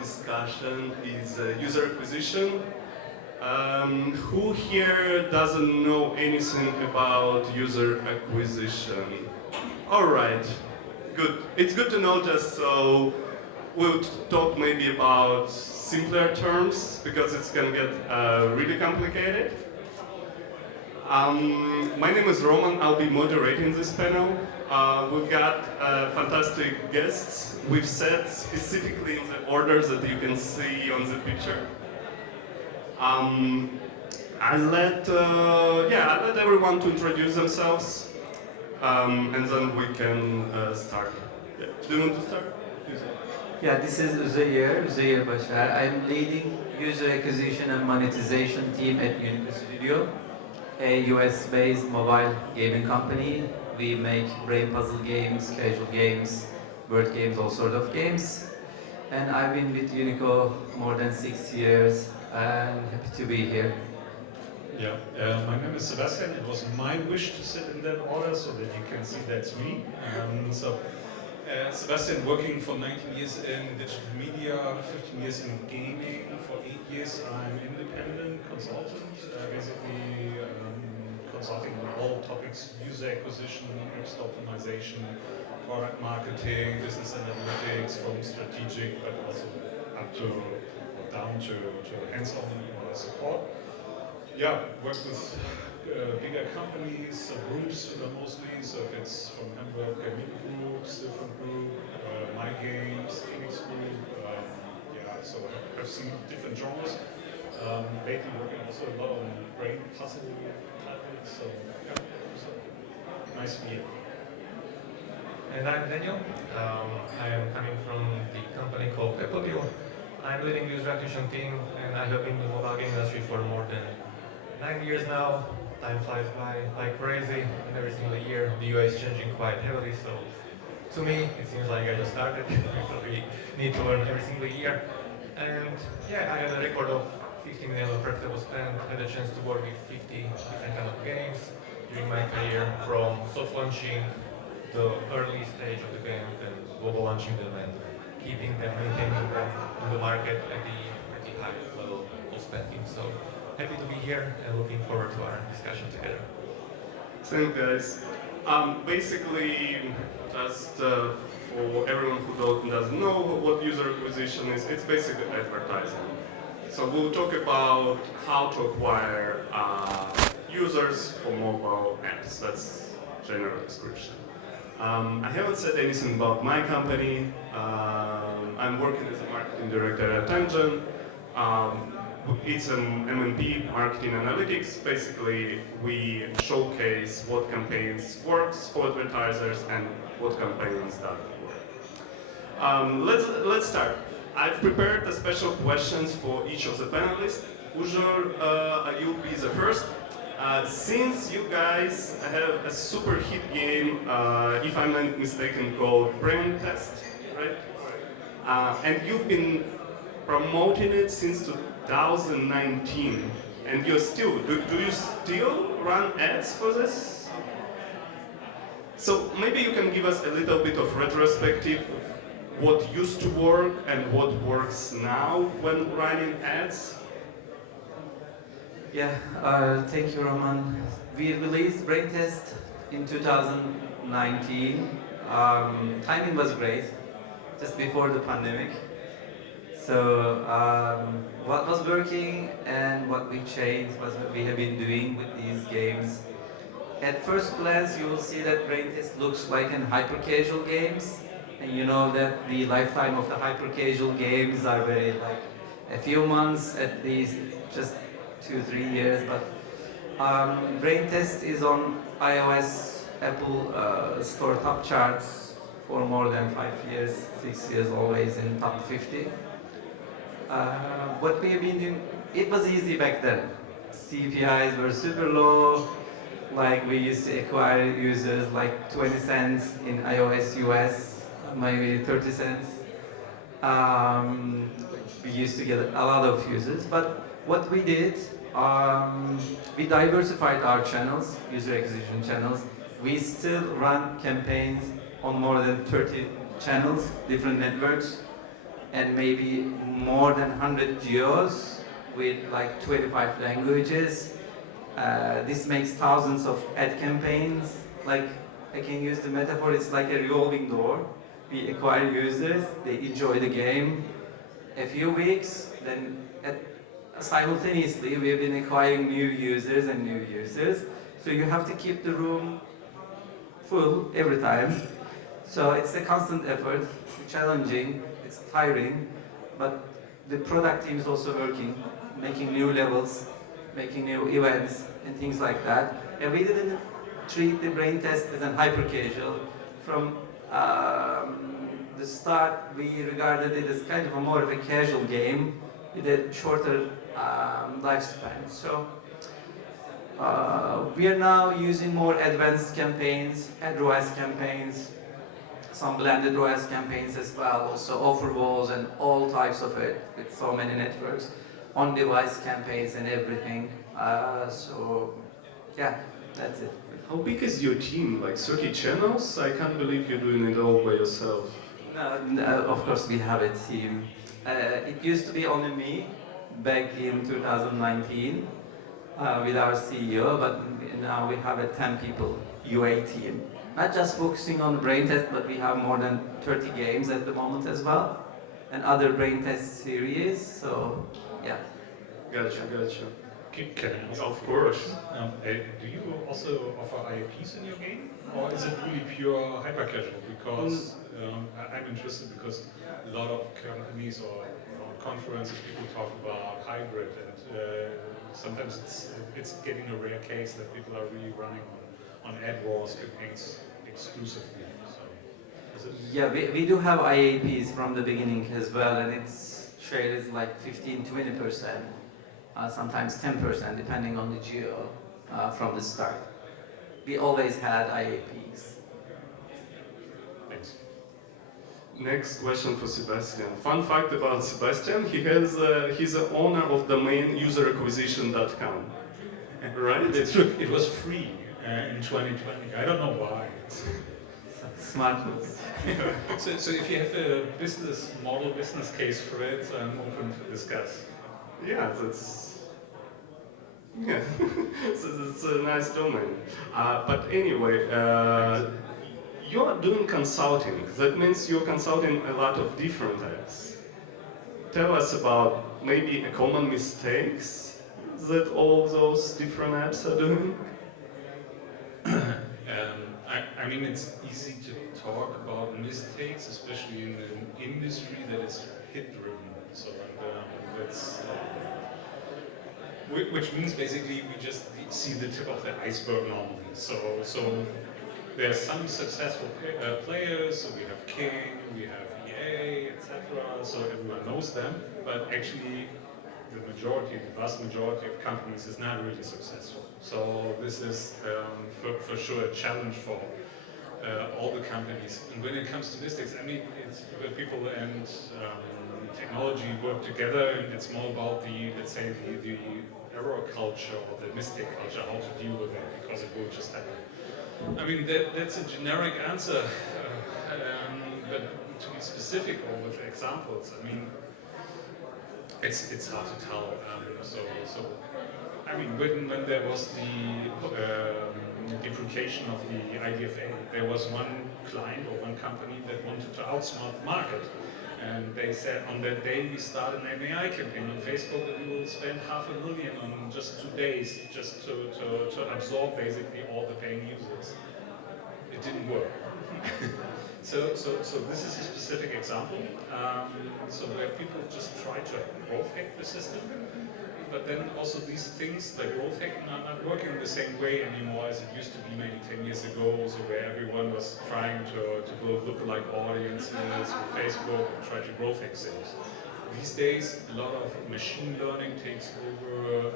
discussion is user acquisition. Who here doesn't know anything about user acquisition? All right, good. It's good to know, just so we'll talk maybe about simpler terms because it's gonna get really complicated. My name is Roman. I'll be moderating this panel. We've got fantastic guests. We've set specifically in the orders that you can see on the picture. I'll let everyone to introduce themselves, and then we can start. Yeah. Do you want to start? Yeah, this is Uzeyir Bashar. I'm leading user acquisition and monetization team at Unico Studio, a US-based mobile gaming company. We make brain puzzle games, casual games, word games, all sort of games. And I've been with Unico more than 6 years. I'm happy to be here. Yeah, my name is Sebastian. It was my wish to sit in that order so that you can see that's me. Sebastian, working for 19 years in digital media, 15 years in gaming. For 8 years, I'm independent consultant, basically consulting on all topics: user acquisition, apps optimization, product marketing, business analytics, from strategic, but also up to or down to hands-on support. Yeah, work with bigger companies, groups mostly. So if it's from Hamburg, Gaming Group, Different Group, My Games, Phoenix Group. So I've seen different genres. Lately working also a lot on brain puzzle titles. So nice to be here. And I'm Daniel. I am coming from the company called Peppleville. I'm leading the user acquisition team, and I have been in the mobile game industry for more than 9 years now. Time flies by like crazy, and every single year the UI is changing quite heavily. So to me, it seems like I just started. So we need to learn every single year. And yeah, I had a record of 15 million prep that was spent. Had a chance to work with 50 different kind of games during my career, from soft launching the early stage of the game, then global launching them, and keeping them, maintaining them in the market at the pretty high level of spending. So happy to be here and looking forward to our discussion together. Thanks, guys. Basically, just for everyone who doesn't know what user acquisition is, it's basically advertising. So we'll talk about how to acquire users for mobile apps. That's general description. I haven't said anything about my company. I'm working as a marketing director at Tangent. It's an MMP, marketing analytics. Basically, we showcase what campaigns works for advertisers and what campaigns doesn't work. Let's start. I've prepared the special questions for each of the panelists. Uzur, you'll be the first. Since you guys have a super hit game, if I'm not mistaken, called Brain Test, right? And you've been promoting it since 2019, and do you still run ads for this? So maybe you can give us a little bit of retrospective of what used to work and what works now when running ads. Yeah, thank you, Roman. We released Brain Test in 2019. Timing was great, just before the pandemic. So what was working and what we changed was what we have been doing with these games. At first glance, you will see that Brain Test looks like an hyper-casual games. And you know that the lifetime of the hyper-casual games are very like a few months at least, just 2-3 years. But Brain Test is on iOS, Apple Store top charts for more than 5 years, 6 years, always in top 50. What we've been doing, it was easy back then. CPIs were super low. Like we used to acquire users like 20 cents in iOS US, maybe 30 cents. We used to get a lot of users, but what we did, we diversified our channels, user acquisition channels. We still run campaigns on more than 30 channels, different networks. and maybe more than 100 geos with like 25 languages. This makes thousands of ad campaigns. Like, I can use the metaphor, it's like a revolving door. We acquire users, they enjoy the game a few weeks, then simultaneously we've been acquiring new users and new users. So you have to keep the room full every time. So it's a constant effort, challenging, it's tiring, but the product team is also working, making new levels, making new events and things like that. And we didn't treat the brain test as a hyper casual. From the start, we regarded it as kind of a more of a casual game with a shorter lifespan. So we are now using more advanced campaigns, ad ROAS campaigns, some blended ROAS campaigns as well, also offer walls and all types of it with so many networks, on-device campaigns and everything. So yeah, that's it. How big is your team? Like 30 channels? I can't believe you're doing it all by yourself. No, of course we have a team. It used to be only me back in 2019 with our CEO, but now we have a 10 people UA team. Not just focusing on brain test, but we have more than 30 games at the moment as well, and other brain test series. So yeah. Gotcha. Can I ask? Of course. Do you also offer IAPs in your game, or is it really pure hyper casual? Because I'm interested because a lot of companies or conferences people talk about hybrid, and sometimes it's getting a rare case that people are really running on ad wars campaigns exclusively. So, is it? Yeah, we do have IAPs from the beginning as well, and it's shared as like 15-20%, sometimes 10%, depending on the geo from the start. We always had IAPs. Thanks. Next question for Sebastian. Fun fact about Sebastian, he's the owner of domain useracquisition.com. Right? It's true. It was free in 2020. I don't know why. Smart move. So if you have a business model, business case for it, I'm open to discuss. Yeah, it's a nice domain. But anyway, you're doing consulting. That means you're consulting a lot of different apps. Tell us about maybe a common mistakes that all those different apps are doing. I mean, it's easy to talk about mistakes, especially in an industry that is hit-driven. So that's which means basically we just see the tip of the iceberg normally. So there are some successful players. So we have King, we have EA, etc. So everyone knows them, but actually the vast majority of companies is not really successful. So this is for sure a challenge for all the companies. And when it comes to mistakes, I mean, it's where people and technology work together, and it's more about let's say the error culture or the mistake culture, how to deal with it, because it will just happen. I mean, that's a generic answer, but to be specific or with examples, I mean, it's hard to tell. So I mean, when there was the deprecation of the IDFA, there was one client or one company that wanted to outsmart the market. And they said on that day we start an MAI campaign on Facebook and we will spend $500,000 on just 2 days just to absorb basically all the paying users. It didn't work. So this is a specific example. So where people just try to growth hack the system, but then also these things like growth hacking are not working the same way anymore as it used to be maybe 10 years ago, so where everyone was trying to build lookalike audiences with Facebook and try to growth hack things. These days, a lot of machine learning takes over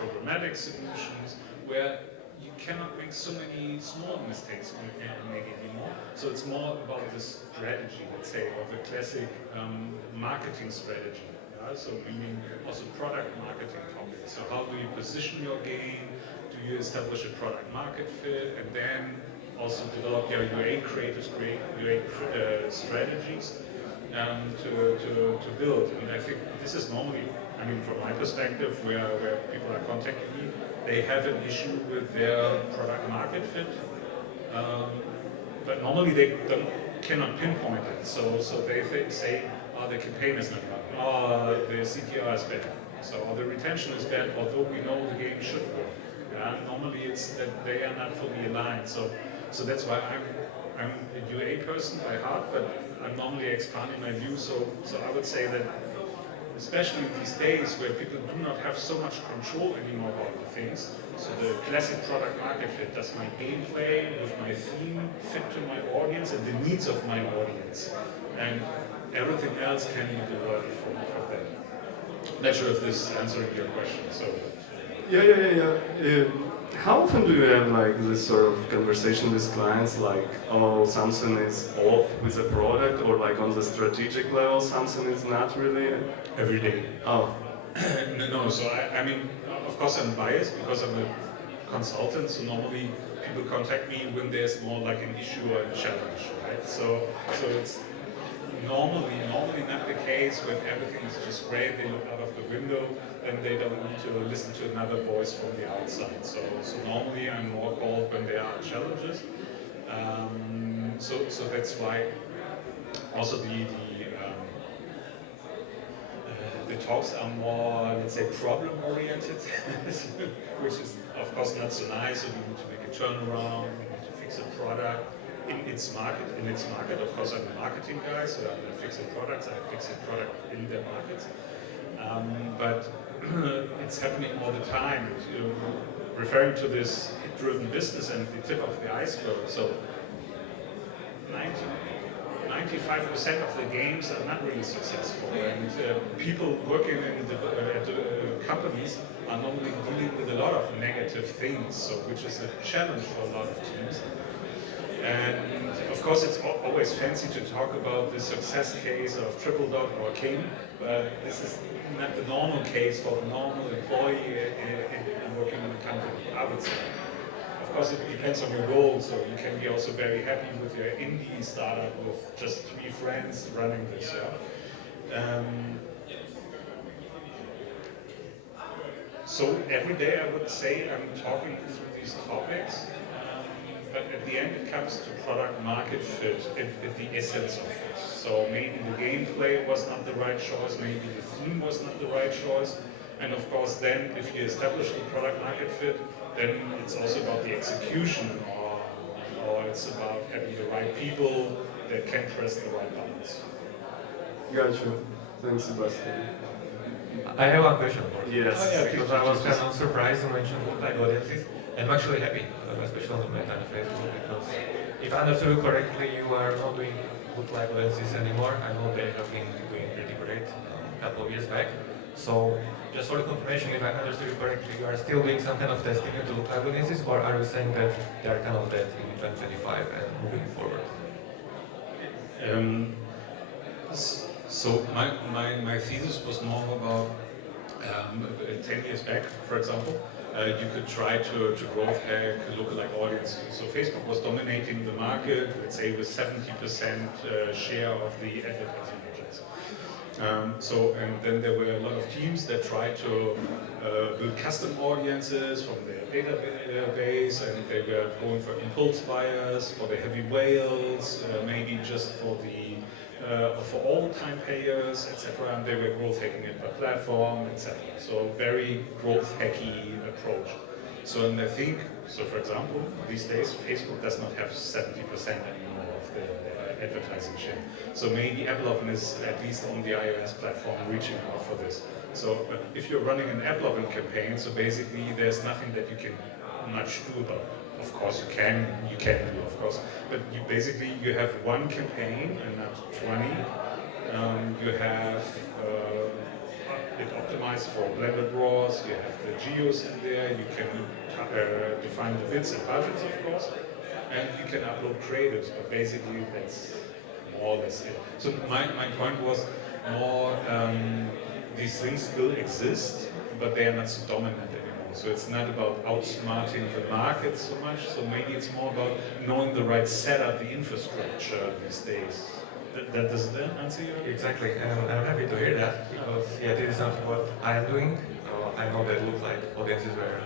programmatic solutions where you cannot make so many small mistakes anymore. So it's more about the strategy, let's say, of a classic marketing strategy. So meaning also product marketing topics. So how do you position your game? Do you establish a product market fit? And then also develop your UA creatives, UA strategies. to build. And I think this is normally, I mean, from my perspective, where people are contacting me, they have an issue with their product market fit, but normally they cannot pinpoint it. So they say, oh, the campaign is not right, oh, the CTR is bad, so the retention is bad, although we know the game should work. Normally it's that they are not fully aligned. So that's why I'm a UA person by heart, but I'm normally expanding my view. So I would say that, especially these days where people do not have so much control anymore about the things, so the classic product market fit, does my gameplay with my theme fit to my audience and the needs of my audience, and everything else can be developed for them. Not sure if this is answering your question. So. Yeah. How often do you have like this sort of conversation with clients, like, oh, something is off with the product, or like on the strategic level, something is not really? Every day. Oh. No, so I mean, of course I'm biased because I'm a consultant, so normally people contact me when there's more like an issue or a challenge, right? So it's normally not the case when everything is just great, they look out of the window, then they don't need to listen to another voice from the outside. So normally I'm more called when there are challenges. So that's why also the talks are more, let's say, problem-oriented, which is of course not so nice. So we need to make a turnaround, we need to fix a product in its market. Of course, I'm a marketing guy, so I'm fixing products. I fix a product in their markets. But it's happening all the time. Referring to this hit-driven business and the tip of the iceberg. So 95% of the games are not really successful, and people working at the companies are normally dealing with a lot of negative things, so which is a challenge for a lot of teams. And of course, it's always fancy to talk about the success case of Triple Dot or King, but this is not the normal case for the normal employee working in a company, I would say. Of course, it depends on your role, so you can be also very happy with your indie startup with just 3 friends running this. So every day I would say I'm talking through these topics, but at the end it comes to product market fit at the essence of it. So maybe the gameplay was not the right choice, maybe the theme was not the right choice, and of course then if you establish the product market fit, then it's also about the execution, or it's about having the right people that can press the right buttons. Gotcha. Thanks, Sebastian. I have one question for you. Yes. Because I was kind of surprised to mention multi audiences. I'm actually happy, especially on Meta and Facebook, because if I understood you correctly, you are not doing bootleg audiences anymore. I know they have been doing pretty great a couple of years back. So, just for the confirmation, if I understood you correctly, you are still doing some kind of testing into bootleg audiences, or are you saying that they are kind of dead in 2025 and moving forward? So my thesis was more about 10 years back, for example, you could try to growth hack lookalike audiences. So Facebook was dominating the market, let's say with 70% share of the advertising budgets. And then there were a lot of teams that tried to build custom audiences from their database, and they were going for impulse buyers, for the heavy whales, maybe just for all time payers, etc. And they were growth hacking it by platform, etc. So very growth hacky approach. So and I think, so for example, these days Facebook does not have 70% anymore of the advertising share. So maybe AppLovin is at least on the iOS platform reaching out for this. So if you're running an AppLovin campaign, so basically there's nothing that you can much do about it. Of course you can do, of course, but you have one campaign and not 20. You have it optimized for blended RAWs, you have the geos in there, you can define the bids and budgets, of course, and you can upload creatives, but basically that's more or less it. So my point was more, these things still exist, but they are not so dominant anymore. So it's not about outsmarting the market so much, so maybe it's more about knowing the right setup, the infrastructure these days. does that answer your question? Exactly, and I'm happy to hear that because this is something what I am doing. I know that looks like audiences were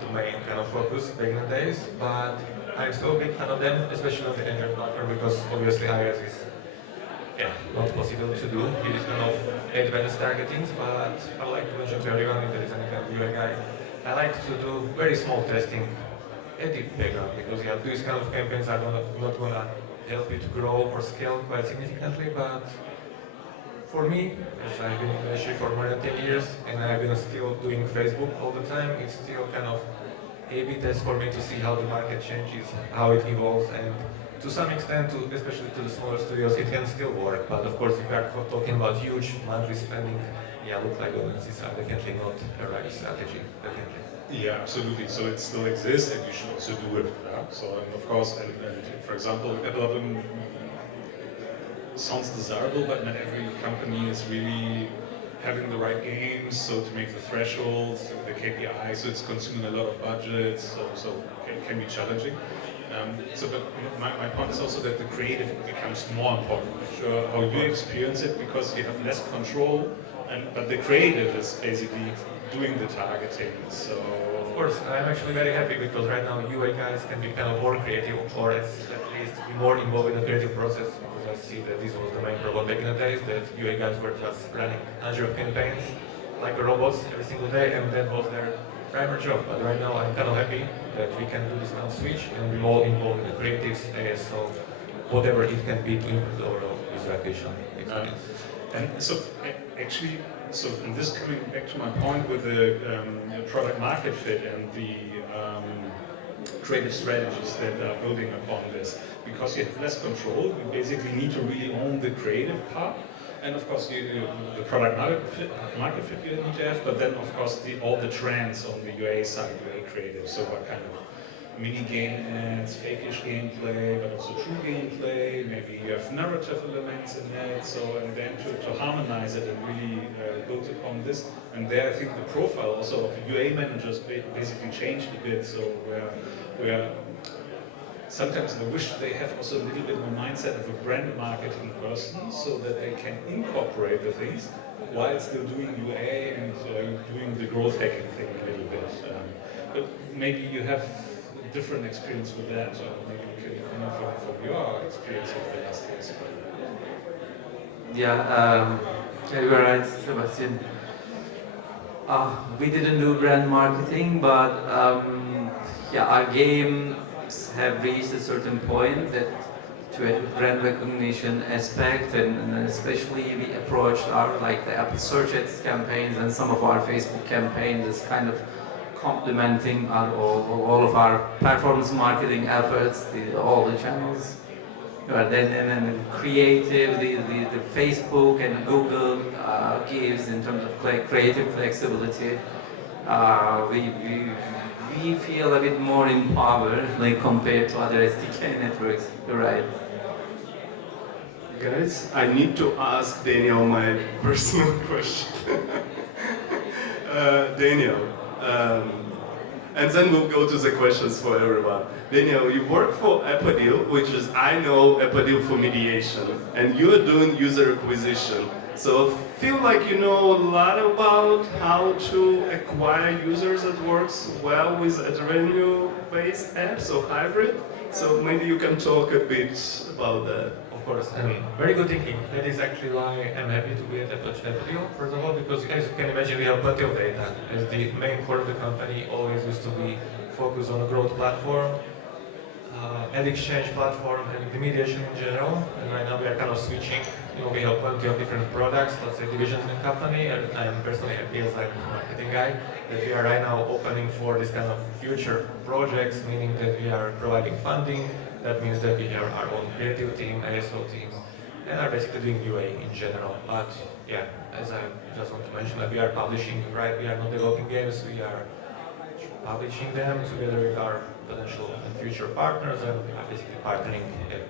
the main kind of focus back in the days, but I'm still a big fan of them, especially on the Android platform because obviously iOS is not possible to do. It is kind of advanced targeting, but I like to mention to everyone if there is any kind of UI guy, I like to do very small testing at the background because these kind of campaigns are not gonna help you to grow or scale quite significantly, but for me, as I've been in the industry for more than 10 years and I've been still doing Facebook all the time, it's still kind of A/B test for me to see how the market changes, how it evolves, and to some extent, especially to the smaller studios, it can still work. But of course, if we are talking about huge monthly spending, look like audiences are definitely not the right strategy, definitely. Yeah, absolutely. So it still exists, and you should also do it. Yeah? So, and of course, and for example, Apple of them sounds desirable, but not every company is really having the right games. So to make the thresholds, the KPI, so it's consuming a lot of budget. So it can be challenging. But my point is also that the creative becomes more important. Sure, how you experience it because you have less control, but the creative is basically doing the targeting. So of course, I'm actually very happy because right now UI guys can be kind of more creative or at least be more involved in the creative process because I see that this was the main problem back in the days that UI guys were just running hundreds of campaigns like robots every single day and that was their primary job. But right now I'm kind of happy that we can do this kind of switch and be more involved in the creatives so whatever it can be to improve the overall user acquisition experience. And so actually, and this coming back to my point with the product market fit and the creative strategies that are building upon this, because you have less control, you basically need to really own the creative part. And of course, the product market fit you need to have, but then of course all the trends on the UA side, UA creative. So what kind of mini game ads, fake-ish gameplay, but also true gameplay. Maybe you have narrative elements in it. So and then to harmonize it and really build upon this. And there, I think the profile also of UA managers basically changed a bit. So where sometimes I wish they have also a little bit more mindset of a brand marketing person so that they can incorporate the things while still doing UA and doing the growth hacking thing a little bit. But maybe you have a different experience with that, or maybe you can comment from your experience of the last years. Yeah, you are right, Sebastian. We didn't do brand marketing, but our games have reached a certain point that to a brand recognition aspect, and especially we approached our the Apple Search Ads campaigns and some of our Facebook campaigns as kind of complementing all of our performance marketing efforts, all the channels. Then creative, the Facebook and Google gives in terms of creative flexibility. We feel a bit more empowered compared to other SDK networks. You're right. Guys, I need to ask Daniel my personal question. Daniel, and then we'll go to the questions for everyone. Daniel, you work for Apodil, which is, I know Apodil for mediation, and you're doing user acquisition. So feel like you know a lot about how to acquire users that works well with a revenue-based app, so hybrid. So maybe you can talk a bit about that. Of course, very good thinking. That is actually why I'm happy to be at Apodil, first of all, because as you can imagine, we have plenty of data. As the main core of the company always used to be focused on a growth platform, ad exchange platform, and the mediation in general. And right now we are kind of switching. We have plenty of different products, let's say divisions in the company, and I am personally happy as a marketing guy that we are right now opening for this kind of future projects, meaning that we are providing funding. That means that we have our own creative team, ASO team, and are basically doing UA in general. But as I just want to mention, that we are publishing, right? We are not developing games, we are publishing them together with our potential and future partners, and we are basically partnering at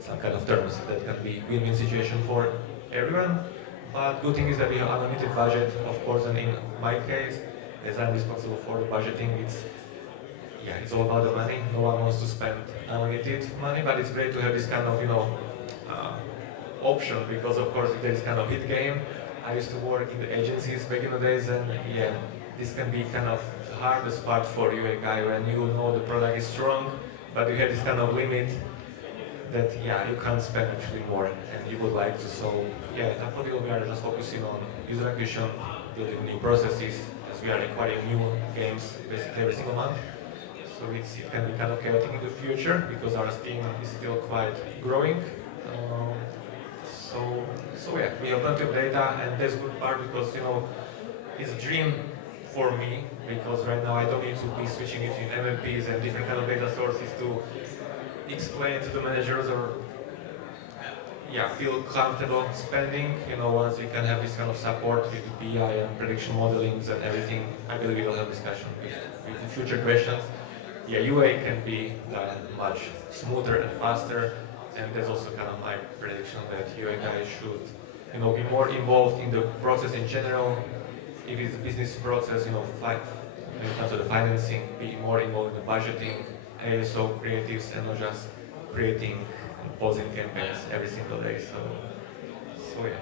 some kind of terms that can be win-win situation for everyone. But good thing is that we have unlimited budget, of course, and in my case, as I'm responsible for the budgeting, it's all about the money. No one wants to spend unlimited money, but it's great to have this kind of, option because of course if there is kind of hit game, I used to work in the agencies back in the days, and yeah, this can be kind of the hardest part for you, a guy, when you know the product is strong, but you have this kind of limit that yeah, you can't spend actually more and you would like to. So yeah, at Apple we are just focusing on user acquisition, building new processes, as we are acquiring new games basically every single month. So it can be kind of chaotic in the future because our team is still quite growing. Um, so yeah, we have plenty of data, and that's good part because it's a dream for me because right now I don't need to be switching between MMPs and different kind of data sources to explain to the managers or yeah, feel comfortable spending. Once we can have this kind of support with the BI and prediction modelings and everything, I believe we will have discussion with the future questions. Yeah, UA can be done much smoother and faster, and that's also kind of my prediction that UA guys should, be more involved in the process in general. If it's a business process, when it comes to the financing, be more involved in the budgeting, ASO creatives, and not just creating and posing campaigns every single day. So yeah,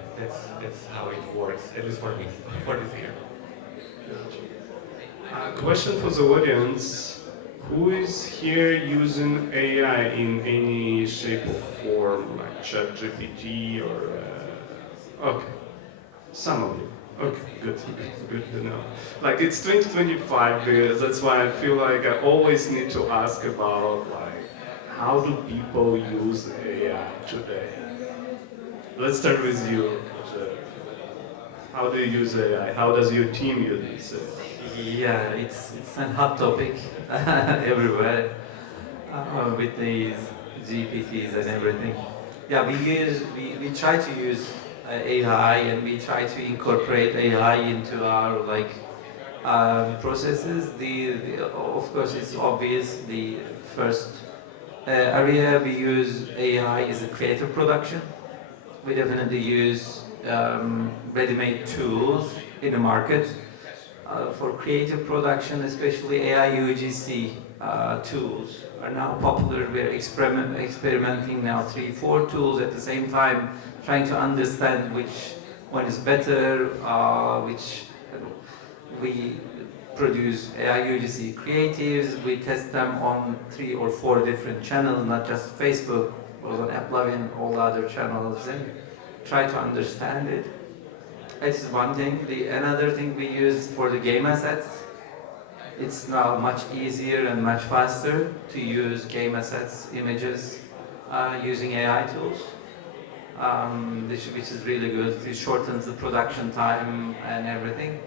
that's how it works, at least for me, for this year. Question for the audience. Who is here using AI in any shape or form, like ChatGPT or... Okay, some of you. Okay, good to know. Like, it's 2025, that's why I feel like I always need to ask about, like, how do people use AI today? Let's start with you. How do you use AI? How does your team use it? Yeah, it's a hot topic everywhere with these GPTs and everything. Yeah, we try to use AI, and we try to incorporate AI into our processes. Of course, it's obvious. The first area we use AI is the creative production. We definitely use ready-made tools in the market. For creative production, especially AI UGC tools are now popular. We're experimenting now 3-4 tools at the same time, trying to understand which one is better, which we produce AI UGC creatives. We test them on 3 or 4 different channels, not just Facebook, but on AppLovin, all other channels, and try to understand it. It's one thing. Another thing we use for the game assets, it's now much easier and much faster to use game assets, images, using AI tools, which is really good. It shortens the production time and everything.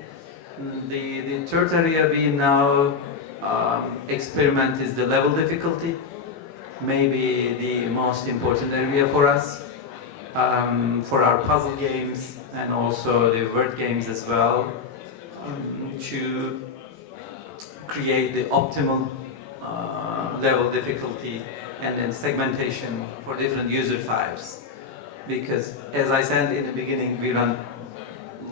The third area we now experiment is the level difficulty. Maybe the most important area for us, for our puzzle games and also the word games as well, to create the optimal level difficulty and then segmentation for different user types. Because as I said in the beginning, we run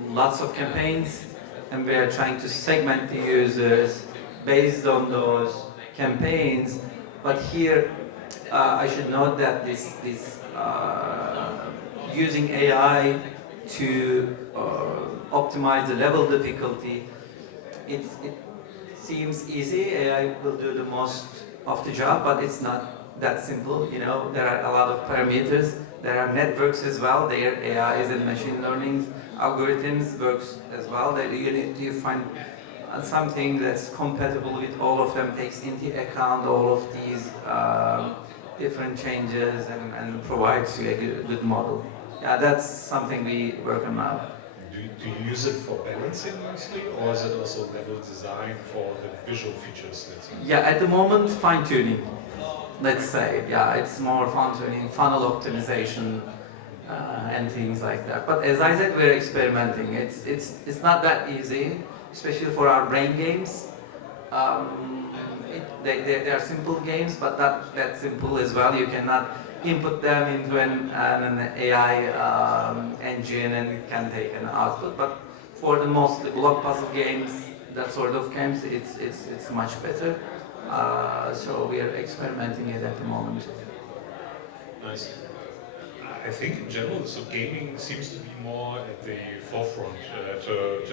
lots of campaigns and we are trying to segment the users based on those campaigns. But here I should note that this using AI to optimize the level difficulty, it seems easy. AI will do the most of the job, but it's not that simple. There are a lot of parameters. There are networks as well. Their AI is in machine learning algorithms works as well. That you need to find something that's compatible with all of them, takes into account all of these different changes and provides you a good model. Yeah, that's something we work on now. Do you use it for balancing mostly, or is it also level design for the visual features? Yeah, at the moment, fine-tuning, let's say. Yeah, it's more fine-tuning, funnel optimization, and things like that. But as I said, we're experimenting. It's not that easy, especially for our brain games. They are simple games, but not that simple as well. You cannot input them into an AI engine and it can take an output. But for the mostly block puzzle games, that sort of games, it's much better. So we are experimenting it at the moment. Nice. I think in general, so gaming seems to be more at the forefront.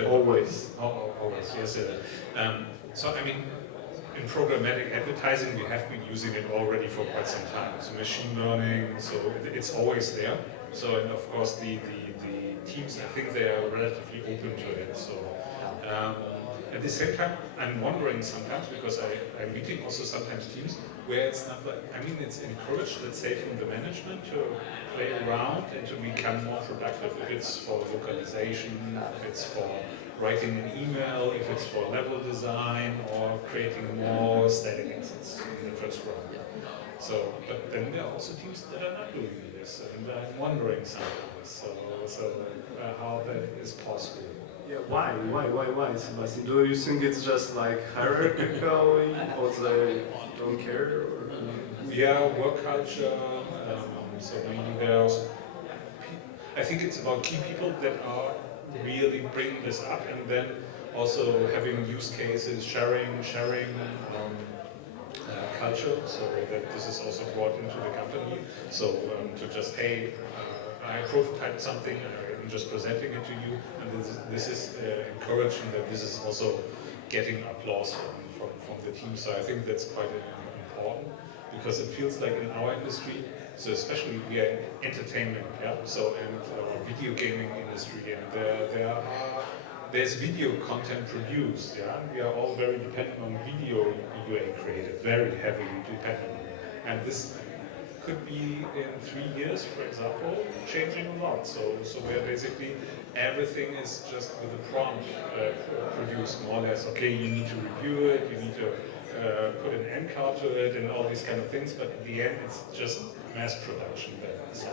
Always. Always, yes. So I mean, in programmatic advertising, we have been using it already for quite some time. So machine learning, so it's always there. So and of course the teams, I think they are relatively open to it. So at the same time, I'm wondering sometimes because I'm meeting also sometimes teams where it's not like, I mean, it's encouraged, let's say, from the management to play around and to become more productive. If it's for localization, if it's for writing an email, if it's for level design or creating more static assets in the first round. So, but then there are also teams that are not doing this, and I'm wondering sometimes. So how that is possible. Yeah, why, Sebastian? Do you think it's just like hierarchical, or they don't care? Or? Yeah, work culture. So maybe there's. I think it's about key people that are really bringing this up, and then also having use cases, sharing culture, so that this is also brought into the company. So to just hey, I prototyped something, I'm just presenting it to you, and this is encouraging that this is also getting applause from the team. So I think that's quite important because it feels like in our industry, so especially we are in entertainment, yeah. So and video gaming industry, and there's video content produced, yeah. We are all very dependent on video UA creative, very heavily dependent, and this could be in 3 years, for example, changing a lot. So where basically everything is just with a prompt produced more or less. Okay, you need to review it, you need to put an end card to it, and all these kind of things. But at the end, it's just mass production. That's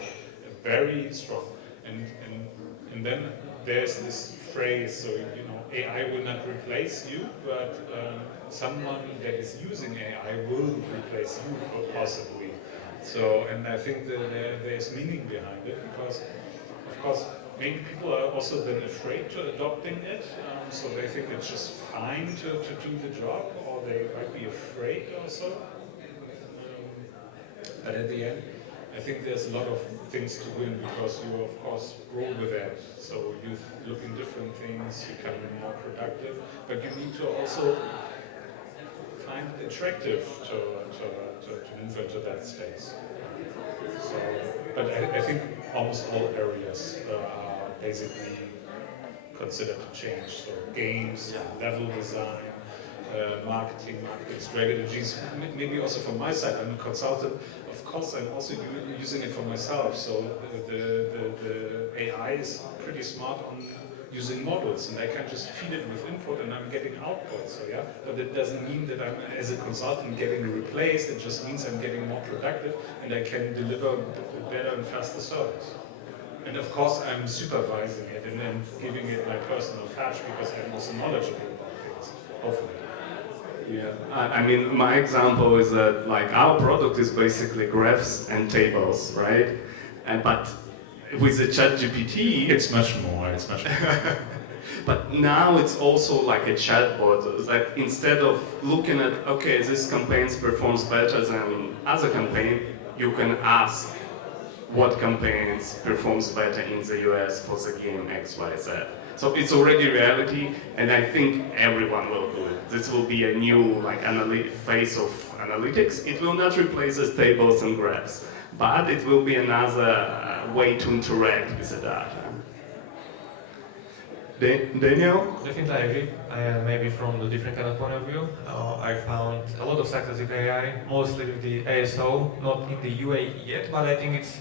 very strong. And then there's this phrase. So AI will not replace you, but someone that is using AI will replace you possibly. So, and I think that there's meaning behind it because, of course, maybe people are also then afraid to adopting it, so they think it's just fine to do the job, or they might be afraid also. But at the end, I think there's a lot of things to win because you, of course, grow with that. So you look in different things, you become more productive, but you need to also find it attractive to move into that space. So, but I think almost all areas are basically considered to change. So games, level design, marketing strategies. Maybe also from my side, I'm a consultant. Of course, I'm also using it for myself. So the AI is pretty smart on using models, and I can just feed it with input and I'm getting output. So yeah, but it doesn't mean that I'm, as a consultant, getting replaced. It just means I'm getting more productive and I can deliver better and faster service. And of course, I'm supervising it and then giving it my personal touch because I'm also knowledgeable about things, hopefully. Yeah, I mean, my example is that like our product is basically graphs and tables, right? But with the ChatGPT, It's much more. but now it's also like a chatbot. Like instead of looking at okay, this campaign performs better than other campaign, you can ask what campaigns performs better in the US for the game X, Y, Z. So it's already reality, and I think everyone will do it. This will be a new like phase of analytics. It will not replace the tables and graphs, but it will be another way to interact with the data. Daniel? Definitely, I agree. Maybe from the different kind of point of view, I found a lot of success with AI, mostly with the ASO, not in the UA yet, but I think it's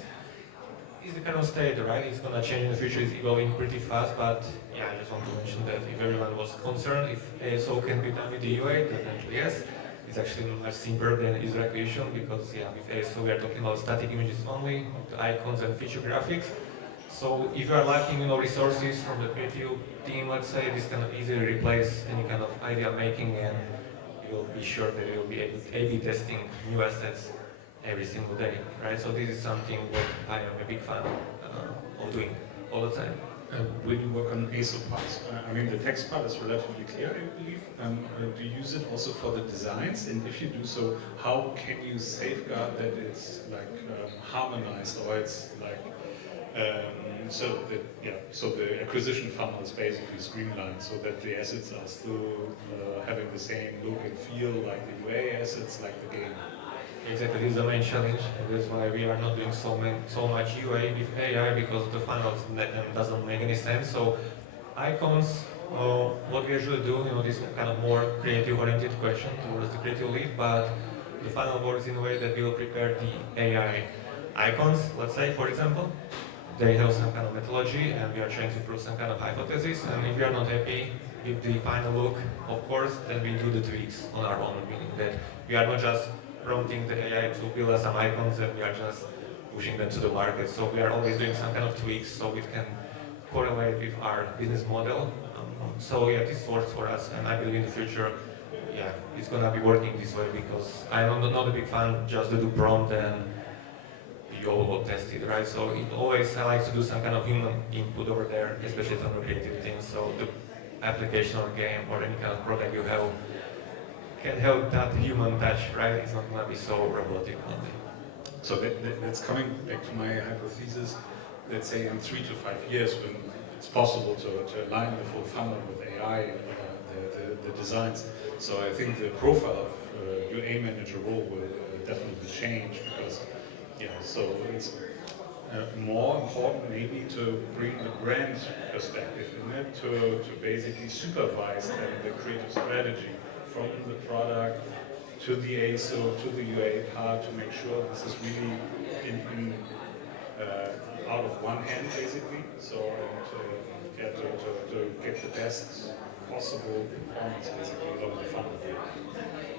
the kind of state, right? It's gonna change in the future. It's evolving pretty fast, but yeah, I just want to mention that if everyone was concerned, if ASO can be done with the UA, definitely yes. It's actually much simpler than user acquisition because yeah, with ASO we are talking about static images only, the icons and feature graphics. So if you are lacking, resources from the creative team, let's say, this can easily replace any kind of idea making, and you will be sure that you will be able to A/B testing new assets every single day, right? So this is something that I am a big fan of doing all the time. When you work on ASO parts, I mean the text part is relatively clear, I believe. Do you use it also for the designs? And if you do so, how can you safeguard that it's like harmonized or it's like So the acquisition funnel is basically streamlined so that the assets are still having the same look and feel like the UA assets, like the game. Exactly, this is the main challenge. That's why we are not doing so much UA with AI because the funnels doesn't make any sense. So icons, what we usually do, this kind of more creative-oriented question towards the creative lead, but the funnel works in a way that we will prepare the AI icons. Let's say, for example, they have some kind of methodology, and we are trying to prove some kind of hypothesis. And if we are not happy with the final look, of course, then we do the tweaks on our own, meaning that we are not just prompting the AI to build us some icons and we are just pushing them to the market. So we are always doing some kind of tweaks so it can correlate with our business model. So yeah, this works for us, and I believe in the future, yeah, it's gonna be working this way because I'm not a big fan just to do prompt and you all test it, right? So it always, I like to do some kind of human input over there, especially some creative things. So the application or game or any kind of product you have can help that human touch, right? It's not gonna be so robotic only. So that's coming back to my hypothesis. Let's say in 3 to 5 years, when it's possible to align the full funnel with AI, the designs. So I think the profile of your A manager role will definitely change because, so it's more important maybe to bring the brand perspective in it, to basically supervise the creative strategy from the product to the ASO, to the UA part, to make sure this is really out of one hand, basically. So to get the best possible performance, basically, along the funnel.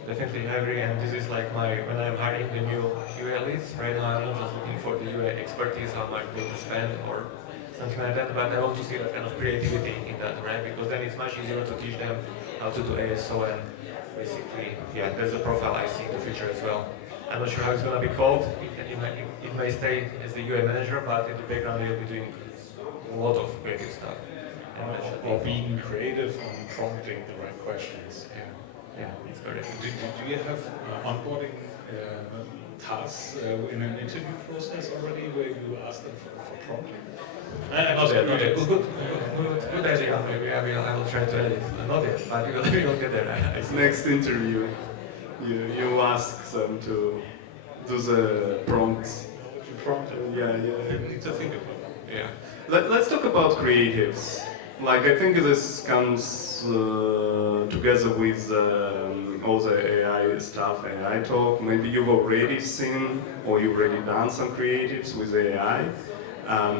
Definitely I agree, and this is like when I'm hiring the new UA leads, right now I'm not just looking for the UA expertise, how much they can spend or something like that, but I want to see that kind of creativity in that, right? Because then it's much easier to teach them how to do ASO, and basically, yeah, that's the profile I see in the future as well. I'm not sure how it's going to be called. It may stay as the UA manager, but in the background you'll be doing a lot of creative stuff. And that should be Or being creative on prompting the right questions. yeah, it's correct. Do you have onboarding tasks in an interview process already where you ask them for prompting? Not yet. Good idea. Maybe I will try to edit. Not yet, but we will get there. Next interview, you ask them to do the prompts. Yeah. You need to think about it. Yeah. Let's talk about creatives. Like, I think this comes together with all the AI stuff, AI talk. Maybe you've already seen or you've already done some creatives with AI.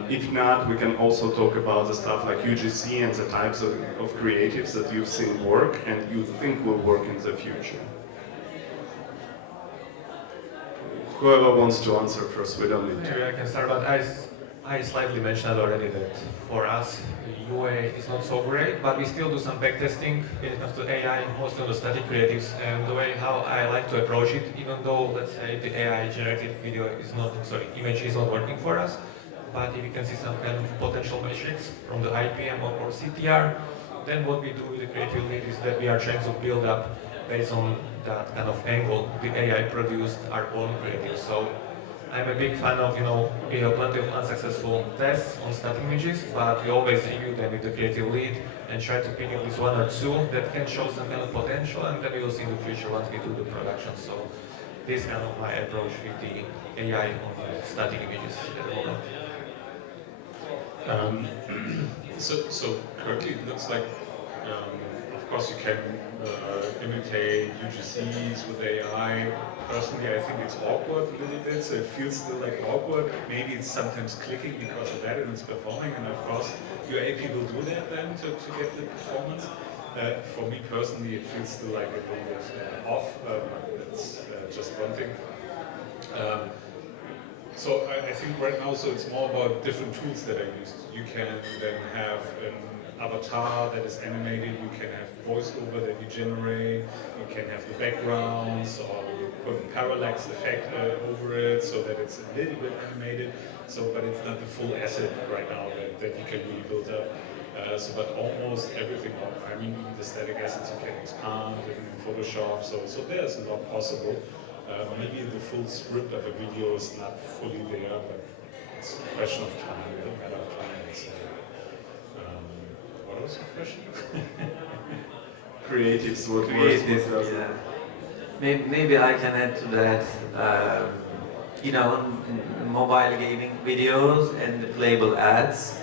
If not, we can also talk about the stuff like UGC and the types of creatives that you've seen work and you think will work in the future. Whoever wants to answer first, we don't need to. Maybe I can start, but I slightly mentioned already that for us, UA is not so great, but we still do some backtesting when it comes to AI, mostly on the static creatives, and the way how I like to approach it, even though, let's say, the AI generated image is not working for us, but if you can see some kind of potential metrics from the IPM or CTR, then what we do with the creative lead is that we are trying to build up based on that kind of angle, the AI produced our own creative. So I'm a big fan of, we have plenty of unsuccessful tests on static images, but we always review them with the creative lead and try to pick at least one or two that can show some kind of potential, and then we will see in the future once we do the production. So this is kind of my approach with the AI on static images at the moment. So currently it looks like, of course, you can imitate UGCs with AI. Personally, I think it's awkward a little bit, so it feels still like awkward. Maybe it's sometimes clicking because of that and it's performing, and of course, UA people do that then to get the performance. For me personally, it feels still like a little bit off. That's just one thing. So I think right now, so it's more about different tools that are used. You can then have an avatar that is animated, you can have voiceover that you generate, you can have the backgrounds, or you put a parallax effect over it so that it's a little bit animated. So, but it's not the full asset right now that you can really build up. But almost everything, I mean, even the static assets you can expand in Photoshop. So there's a lot possible. Maybe the full script of a video is not fully there, but it's a question of time, a matter of time. So, what was the question? Creatives, what Creative, was yeah. Maybe I can add to that. Mobile gaming videos and the playable ads,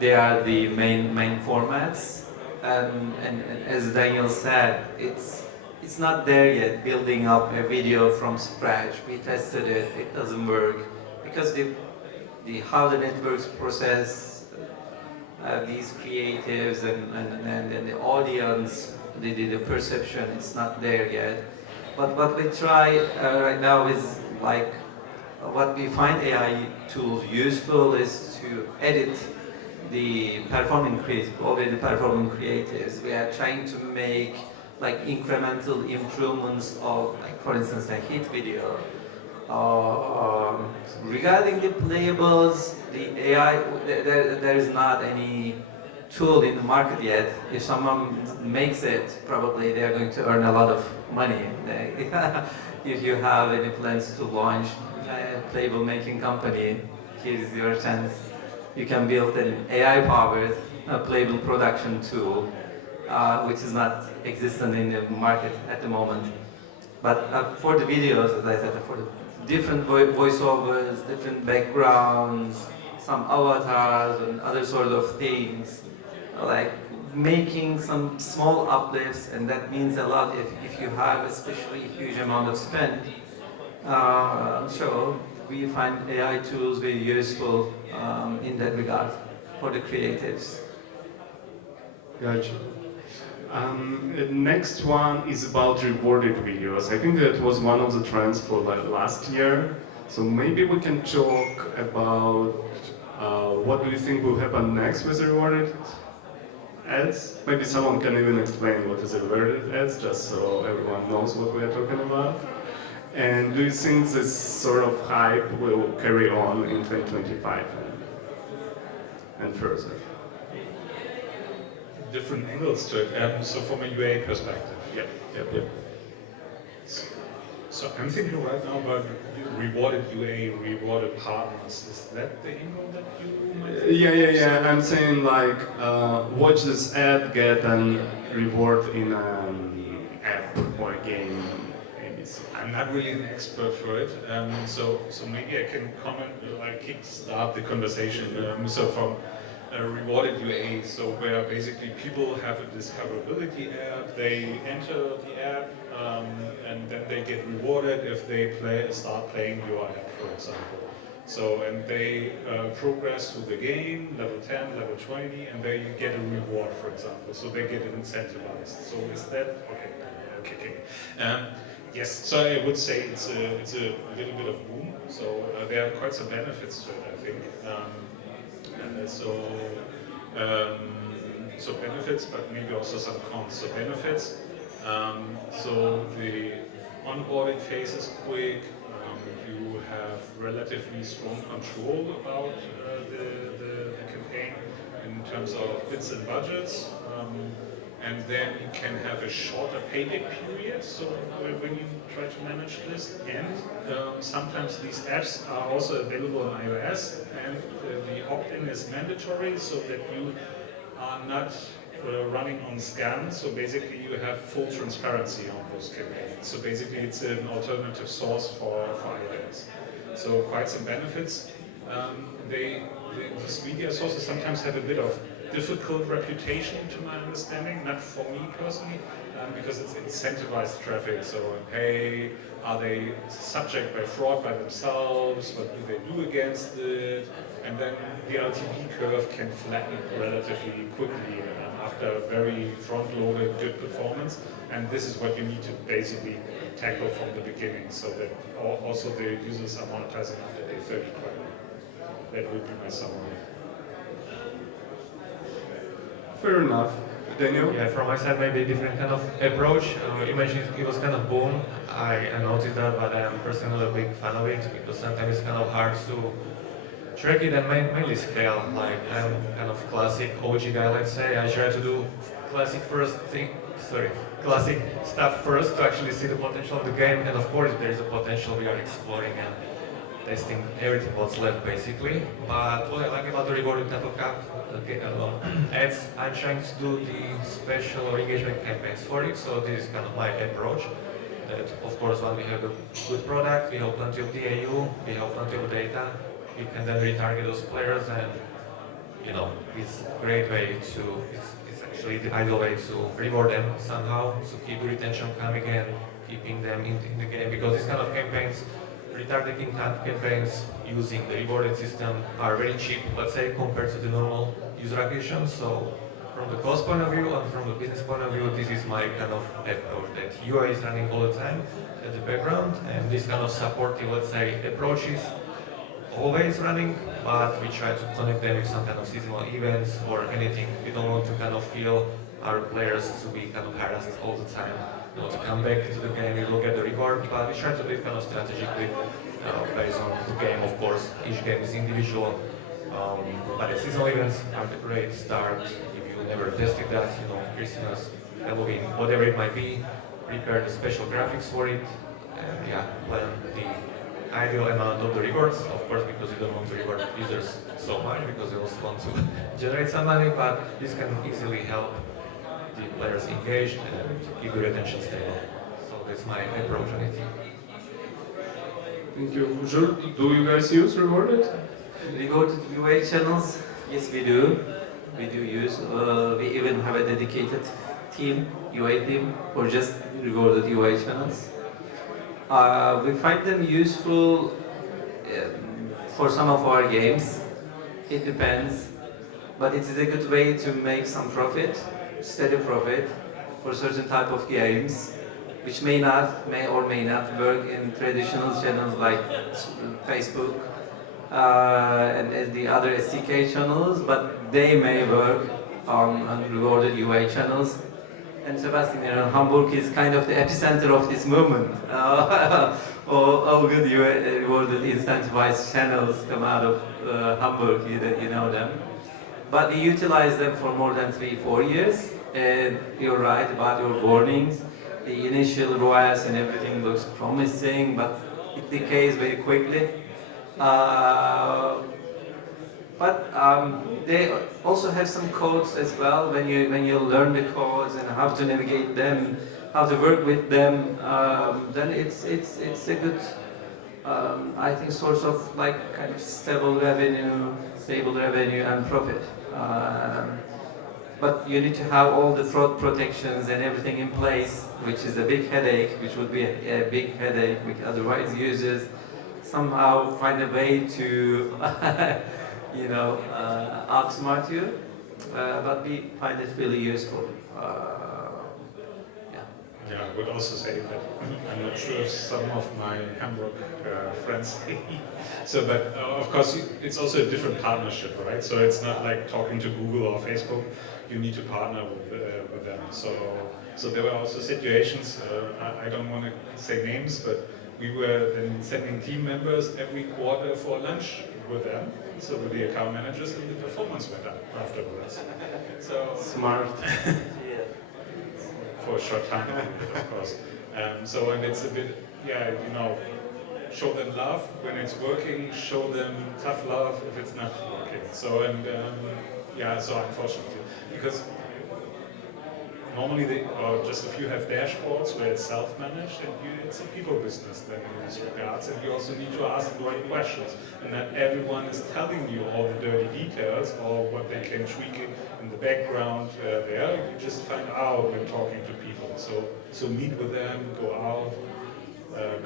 they are the main formats. And as Daniel said, it's not there yet. Building up a video from scratch, we tested it. It doesn't work because the how the networks process these creatives and the audience, the perception, it's not there yet. But what we try right now is like what we find AI tools useful is to edit the already performing creatives. We are trying to make like incremental improvements of, like for instance, a hit video. Regarding the playables, the AI, there is not any tool in the market yet. If someone makes it, probably they are going to earn a lot of money. If you have any plans to launch a playable making company, here's your chance. You can build an AI-powered playable production tool, which is not existent in the market at the moment. But for the videos, as I said, for the different voiceovers, different backgrounds, some avatars and other sort of things, like making some small uplifts, and that means a lot if you have especially a huge amount of spend. So we find AI tools very useful in that regard for the creatives. Gotcha. Next one is about rewarded videos. I think that was one of the trends for last year. So maybe we can talk about what do you think will happen next with rewarded ads? Maybe someone can even explain what is rewarded ads, just so everyone knows what we are talking about. And do you think this sort of hype will carry on in 2025 and further? Different angles to it. So from a UA perspective. Yep. So I'm thinking right now about rewarded UA, rewarded partners. Is that the angle that you might? Yeah. I'm saying like, watch this ad, get an reward in an app or a game. I'm not really an expert for it, so maybe I can comment, like kickstart the conversation. So from a rewarded UA, so where basically people have a discoverability app, they enter the app, and then they get rewarded if they start playing your app, for example. So, and they progress through the game, level 10, level 20, and they get a reward, for example. So they get incentivized. So is that okay? Yes, so I would say it's a little bit of boom. So there are quite some benefits to it, I think. So benefits, but maybe also some cons. So benefits. So the onboarding phase is quick. You have relatively strong control about the campaign in terms of bits and budgets. And then you can have a shorter payback period, so when you try to manage this. And sometimes these apps are also available on iOS, and the opt-in is mandatory, so that you are not running on scans. So basically you have full transparency on those campaigns. So basically it's an alternative source for iOS. So quite some benefits. These media sources sometimes have a bit of difficult reputation, to my understanding, not for me personally, because it's incentivized traffic. So, hey, are they subject by fraud by themselves? What do they do against it? And then the LTV curve can flatten relatively quickly after a very front-loaded good performance. And this is what you need to basically tackle from the beginning, so that also the users are monetizing after day 30. That would be my summary. Fair enough. Daniel? Yeah, from my side, maybe a different kind of approach. You mentioned it was kind of boom. I noticed that, but I'm personally a big fan of it because sometimes it's kind of hard to track it and mainly scale. Like I'm kind of classic OG guy, let's say. I try to do classic stuff first to actually see the potential of the game. And of course, if there's a potential, we are exploring and testing everything what's left basically. But what I like about the rewarding type of ads, I'm trying to do the special or engagement campaigns for it. So this is kind of my approach. That of course, when we have a good product, we have plenty of DAU, we have plenty of data, we can then retarget those players, and it's a great way to. It's actually the ideal way to reward them somehow, to keep the retention coming and keeping them in the game, because these kind of campaigns, retargeting kind of campaigns using the rewarded system are very cheap, let's say, compared to the normal user acquisition. So from the cost point of view and from the business point of view, this is my kind of approach, that UI is running all the time at the background, and this kind of supportive, let's say, approach is always running, but we try to connect them with some kind of seasonal events or anything. We don't want to kind of feel our players to be kind of harassed all the time. To come back to the game, we will get the reward, but we try to do it kind of strategically based on the game, of course. Each game is individual, but the seasonal events are the great start. If you never tested that, Christmas, Halloween, whatever it might be, prepare the special graphics for it, and plan the ideal amount of the rewards, of course, because you don't want to reward users so much, because you also want to generate some money, but this can easily help the players engaged and keep the retention stable. So that's my approach on it. Thank you. Jules, do you guys use Rewarded? Rewarded UA channels, yes we do. We do use, we even have a dedicated team, UA team, for just rewarded UA channels. We find them useful for some of our games. It depends, but it is a good way to make some profit, steady profit, for certain type of games, which may or may not work in traditional channels like Facebook and the other SDK channels, but they may work on rewarded UA channels. And Sebastian, Hamburg is kind of the epicenter of this movement. All good rewarded incentivized channels come out of Hamburg, you know them. But we utilize them for more than 3-4 years, and you're right about your warnings. The initial ROAS and everything looks promising, but it decays very quickly. But they also have some codes as well. When you learn the codes and how to navigate them, how to work with them, then it's a good, I think, source of like kind of stable revenue and profit. But you need to have all the fraud protections and everything in place, which is a big headache, which would be a big headache, which otherwise users somehow find a way to outsmart you, but we find it really useful. Yeah, I would also say that I'm not sure if some of my Hamburg friends so, but of course it's also a different partnership, right? So it's not like talking to Google or Facebook. You need to partner with them. So there were also situations, I don't want to say names, but we were then sending team members every quarter for lunch with them, so with the account managers, and the performance went up afterwards. So Smart. for a short time, of course. And it's a bit, show them love when it's working, show them tough love if it's not working. So unfortunately, because normally just a few have dashboards where it's self-managed, and it's a people business then in this regards, and you also need to ask the right questions, and not everyone is telling you all the dirty details or what they can tweak in the background there. You just find out when talking to people. So meet with them, go out,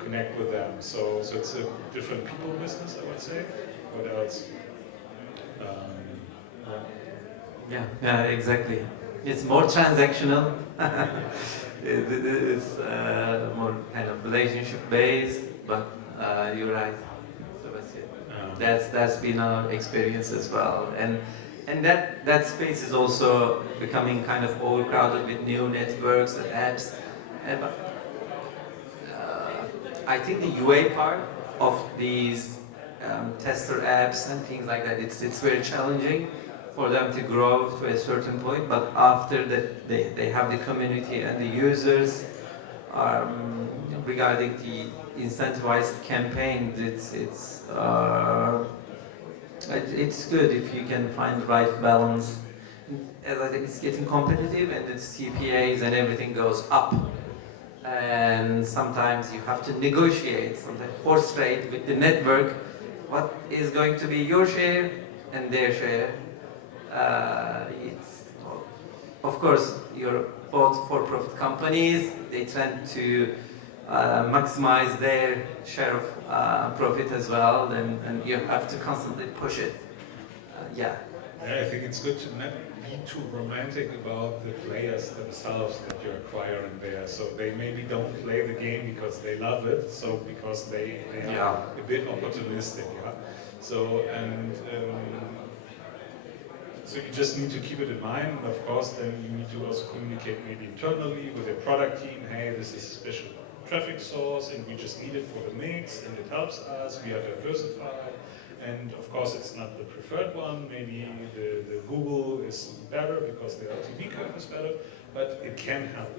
connect with them. So it's a different people business, I would say. What else? Yeah, exactly. It's more transactional. It's more kind of relationship based, but you're right, Sebastian. That's been our experience as well, and that space is also becoming kind of overcrowded with new networks and apps. And I think the UA part of these tester apps and things like that, it's very challenging for them to grow to a certain point, but after that they have the community and the users regarding the incentivized campaigns, it's good if you can find the right balance. As I think it's getting competitive and the CPAs and everything goes up. And sometimes you have to negotiate, sometimes horse trade with the network, what is going to be your share and their share. It's, of course, you're both for-profit companies, they tend to maximize their share of profit as well, and you have to constantly push it. Yeah. I think it's good to not be too romantic about the players themselves that you're acquiring there. So they maybe don't play the game because they love it, so because they are a bit opportunistic, yeah. So so you just need to keep it in mind. And of course, then you need to also communicate maybe internally with your product team. Hey, this is a special traffic source, and we just need it for the mix, and it helps us. We are diversified. And of course, it's not the preferred one. Maybe the Google is better because the LTV curve is better, but it can help.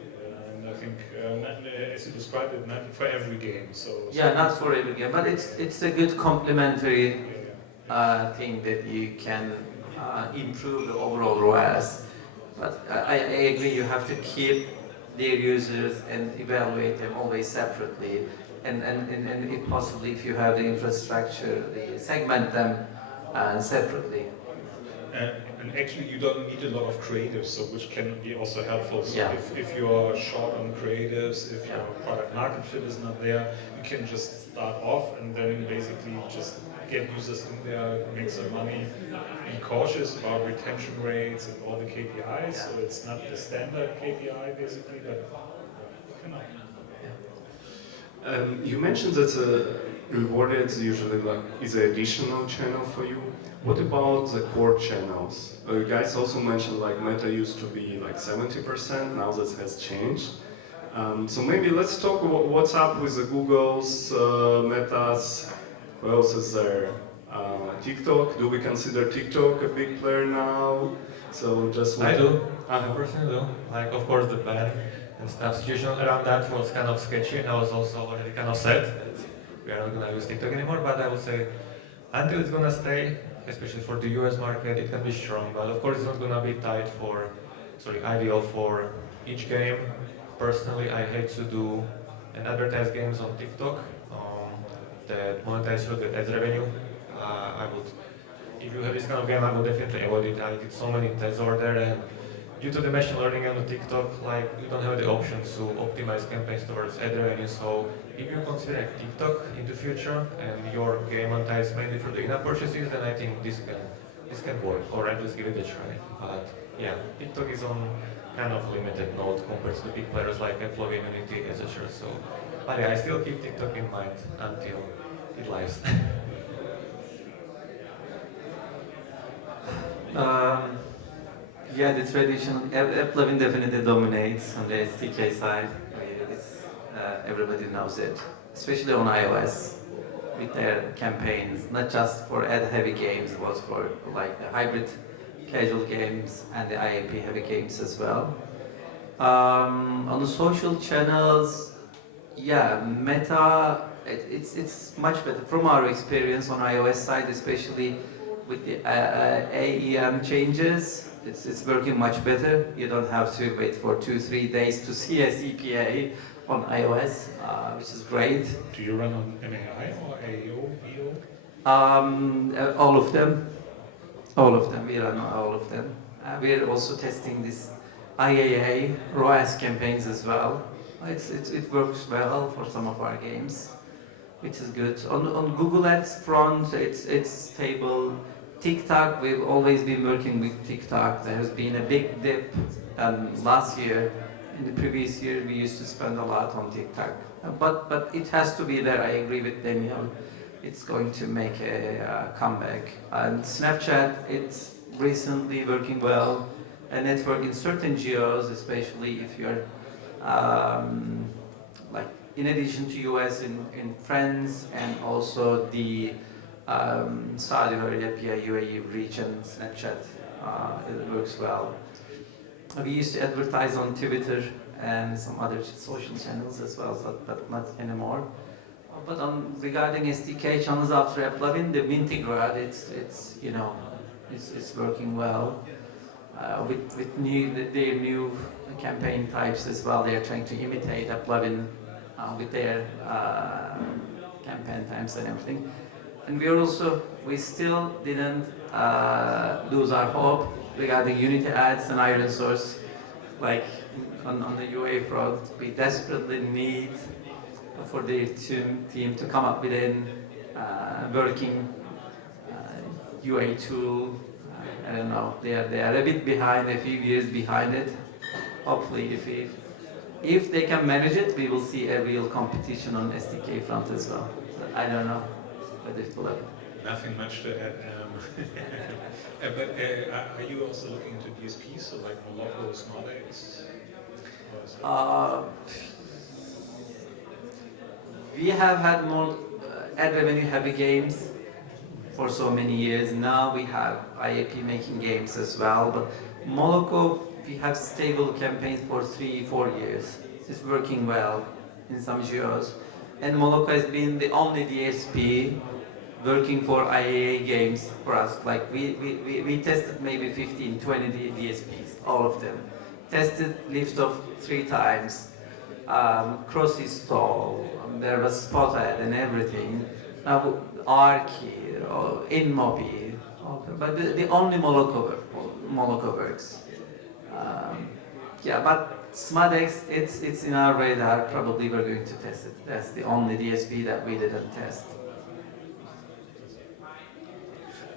And I think, as you described it, not for every game. So yeah, not for every game, but it's a good complementary thing that you can improve the overall ROAS. But I agree, you have to keep their users and evaluate them always separately. And if possibly, if you have the infrastructure, segment them separately. And actually, you don't need a lot of creatives, so which can be also helpful. So Yeah. if you are short on creatives, if your product market fit is not there, you can just start off and then basically just get users in there, make some money, be cautious about retention rates and all the KPIs. So it's not the standard KPI basically, but you know. You mentioned that Rewarded usually is an additional channel for you. What about the core channels? You guys also mentioned like Meta used to be like 70%, now that has changed. So maybe let's talk about what's up with the Googles, Metas, who else is there? TikTok, do we consider TikTok a big player now? So just I do. I Uh-huh. personally do. Like, of course, the ban and stuff situation around that was kind of sketchy, and I was also already kind of sad that we are not gonna use TikTok anymore. But I would say until it's gonna stay, especially for the US market, it can be strong. But of course, it's not gonna be ideal for each game. Personally, I hate to do and advertise games on TikTok that monetize through the ads revenue. I would, if you have this kind of game, I would definitely avoid it. I did so many tests over there, and due to the machine learning on the TikTok, like you don't have the option to optimize campaigns towards ad revenue. So if you consider TikTok in the future and your game monetized mainly through the in-app purchases, then I think this can work, or at least give it a try. But yeah, TikTok is on kind of limited note compared to the big players like Apple, Unity, etc. So, but yeah, I still keep TikTok in mind until it lives. Yeah, the traditional Plugin definitely dominates on the SDK side. Everybody knows it, especially on iOS with their campaigns, not just for ad-heavy games, but for like the hybrid casual games and the IAP-heavy games as well. On the social channels, yeah, Meta, it's much better from our experience on iOS side, especially with the AEM changes. It's working much better. You don't have to wait for 2-3 days to see a CPA on iOS, which is great. Do you run on MAI or AO, VO? All of them. All of them. We run all of them. We're also testing this IAA ROAS campaigns as well. It works well for some of our games, which is good. On Google Ads front, it's stable. TikTok, we've always been working with TikTok. There has been a big dip last year. In the previous year, we used to spend a lot on TikTok. But it has to be there. I agree with Daniel. It's going to make a comeback. And Snapchat, it's recently working well. A network in certain geos, especially if you're like in addition to US in France and also the Saudi Arabia, UAE region, Snapchat, it works well. We used to advertise on Twitter and some other social channels as well, but not anymore. But regarding SDK channels after AppLovin, the Wintegrad, it's you know, it's working well. With their new campaign types as well, they are trying to imitate AppLovin with their campaign times and everything. And we still didn't lose our hope regarding Unity Ads and Iron Source. Like on the UA front, we desperately need for the team to come up with an working UA tool. I don't know, they are a bit behind, a few years behind it. Hopefully, if they can manage it, we will see a real competition on SDK front as well. But I don't know whether it will happen. Nothing much to add. But are you also looking into DSPs, so like Moloko, SmartX? We have had more ad revenue heavy games for so many years. Now we have IAP making games as well. But Moloko, we have stable campaigns for 3-4 years. It's working well in some geos. And Moloko has been the only DSP working for IAA games for us. Like we tested maybe 15, 20 DSPs, all of them. Tested Liftoff 3 times, cross install, there was spot ad and everything. Now Arki, InMobi, but the only Moloko works. Yeah, but SmartX, it's in our radar. Probably we're going to test it. That's the only DSP that we didn't test.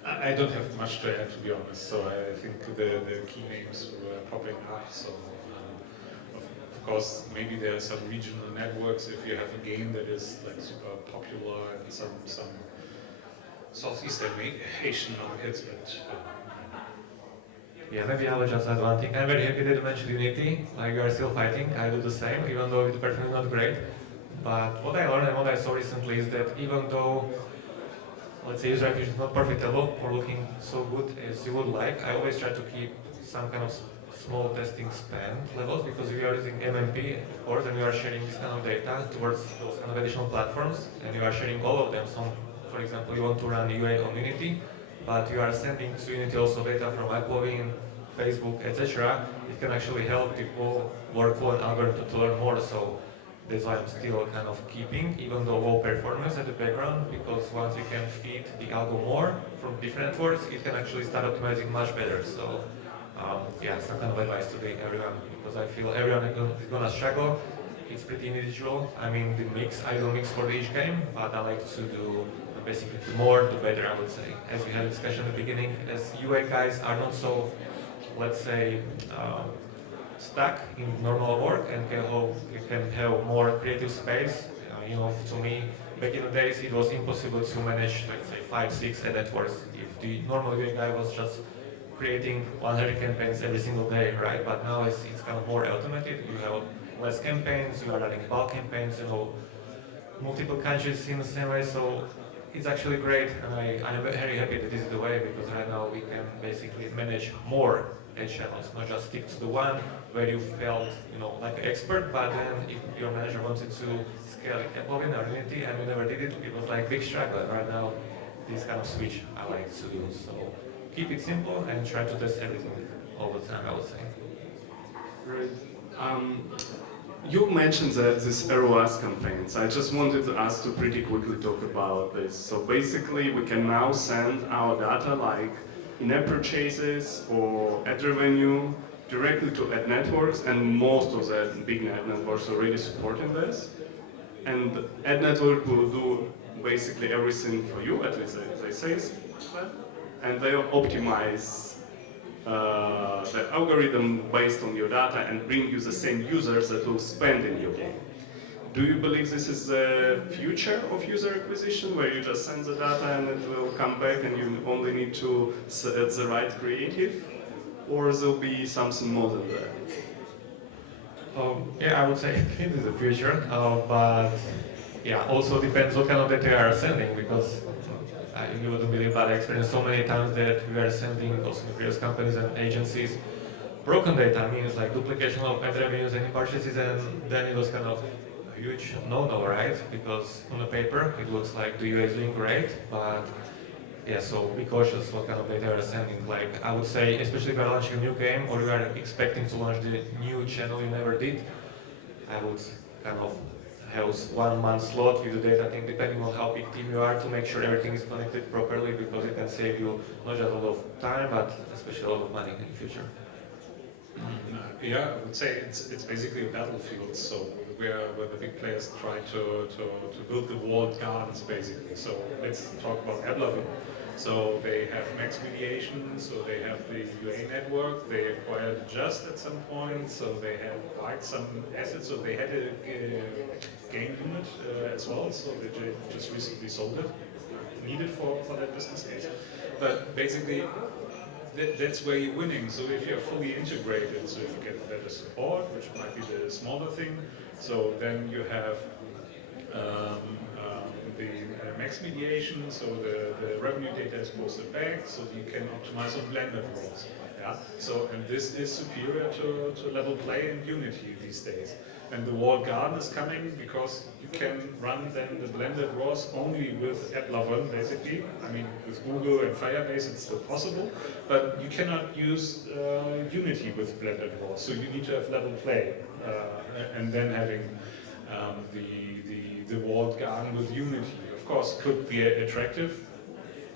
I don't have much to add, to be honest. So I think the key names were popping up. So of course, maybe there are some regional networks. If you have a game that is like super popular in some Southeast Asian markets, but. Yeah, maybe I will just add one thing. I'm very happy that you mentioned Unity. Like, we are still fighting. I do the same, even though the performance is not great. But what I learned and what I saw recently is that even though, let's say, user acquisition is not profitable or looking so good as you would like, I always try to keep some kind of small testing spend levels, because if you are using MMP, of course, and you are sharing this kind of data towards those kind of additional platforms, and you are sharing all of them. So, for example, you want to run UA on Unity, but you are sending to Unity also data from AppLovin, Facebook, etc. It can actually help people workflow and algorithm to learn more. So that's why I'm still kind of keeping, even though low performance at the background, because once you can feed the algo more from different networks, it can actually start optimizing much better. So yeah, some kind of advice to everyone, because I feel everyone is gonna struggle. It's pretty individual. I mean, I don't mix for each game, but I like to do basically the more, the better, I would say. As we had a discussion at the beginning, as UA guys are not so, let's say, stuck in normal work and can have more creative space. You know, to me, back in the days, it was impossible to manage, let's say, 5-6 ad networks. If the normal UA guy was just creating 100 campaigns every single day, right? But now it's kind of more automated. You have less campaigns, you are running bulk campaigns, you know, multiple countries in the same way. So it's actually great, and I'm very happy that this is the way, because right now we can basically manage more ad channels, not just stick to the one where you felt, you know, like an expert, but then if your manager wanted to scale AppLovin or Unity and you never did it, it was like big struggle. And right now, this kind of switch I like to do. So keep it simple and try to test everything all the time, I would say. Great. You mentioned that this ROAS campaigns. I just wanted us to pretty quickly talk about this. So basically, we can now send our data like in-app purchases or ad revenue directly to ad networks, and most of the big ad networks already supporting this. And ad network will do basically everything for you, at least they say that, and they optimize the algorithm based on your data and bring you the same users that will spend in your game. Do you believe this is the future of user acquisition, where you just send the data and it will come back and you only need to set the right creative? Or there'll be something more than that? Yeah, I would say it is the future, but yeah, also depends what kind of data you are sending, because you wouldn't believe, but I experienced so many times that we are sending also previous companies and agencies broken data means like duplication of ad revenues and purchases, and then it was kind of a huge no-no, right? Because on the paper it looks like the UA is doing great, but yeah, so be cautious what kind of data you're sending. Like I would say, especially if you're launching a new game or you are expecting to launch the new channel you never did, I would kind of have 1 month slot with the data team, depending on how big team you are, to make sure everything is connected properly, because it can save you not just a lot of time, but especially a lot of money in the future. Yeah, I would say it's basically a battlefield. So where the big players try to build the walled gardens, basically. So let's talk about AppLovin. So they have Max Mediation, so they have the UA network, they acquired Just at some point, so they had quite some assets, so they had a game unit as well, so they just recently sold it, needed for that business case. But basically, that's where you're winning. So if you're fully integrated, so you get better support, which might be the smaller thing, so then you have the max mediation, so the revenue data is posted back, so you can optimize on blended roles. Yeah. So and this is superior to level play and Unity these days. And the walled garden is coming because you can run then the blended RAWs only with AppLovin, basically. I mean, with Google and Firebase it's still possible, but you cannot use Unity with blended RAWs. So you need to have level play, and then having the walled garden with Unity. Of course, could be attractive.